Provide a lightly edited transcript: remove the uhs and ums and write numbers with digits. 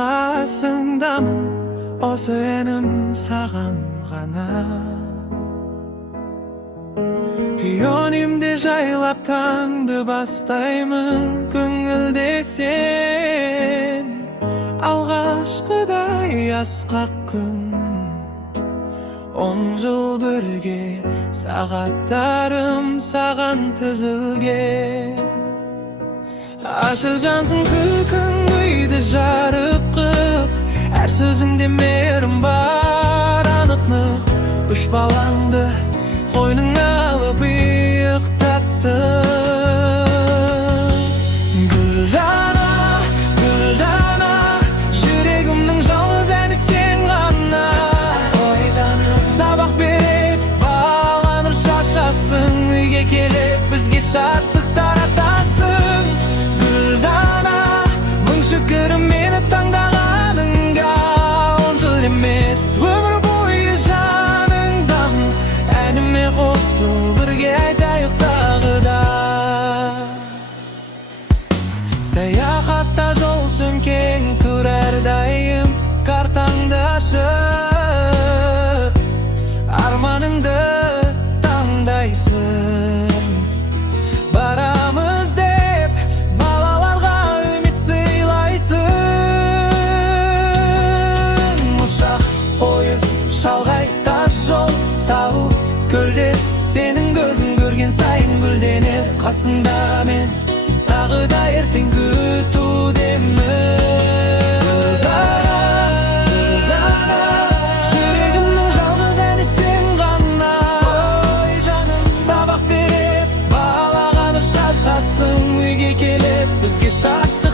arkasındamın, o senin sağan gana. Piyonimde jaylap tandı bastayımın köngülde sen. Alğaşqıday asqaq gün, 10 yıl birge, sağatlarım sağan tüzülge. Aşık cansın kükün uydu jarıqıp, her sözünde merim var anıqnıq. Üç balandı qoynuna alıp yıqtattı. Güldana, güldana, yüreğimnin жалғыз әні sen ғана. Ой жаным, сабақ беріп bağlanır şaşasın, үйге келіп бізге шаттық таратасың. Güldana, мың шүкір мені таңдағаныңа. 10 жыл емес, өмір бойы жаныңдамын, әніме қосыл бірге айтайық тағы да. Саяхатта жол сөмкең тұр әрдайым, картаңды ашып, арманыңды таңдайсың. Барамыз деп балаларға үміт сыйлайсың. Ұшақ, пойыз, шалғай тас жол табу, көлдер сенің көзің көрген сайын гүлденер. Қасымда мен тағы да ертең күтудемін. Жүрегімнің жалғыз әні сен ғана. Ой жаным, сабақ беріп бағалағаны шашасың, үйге келіп бізге шаттық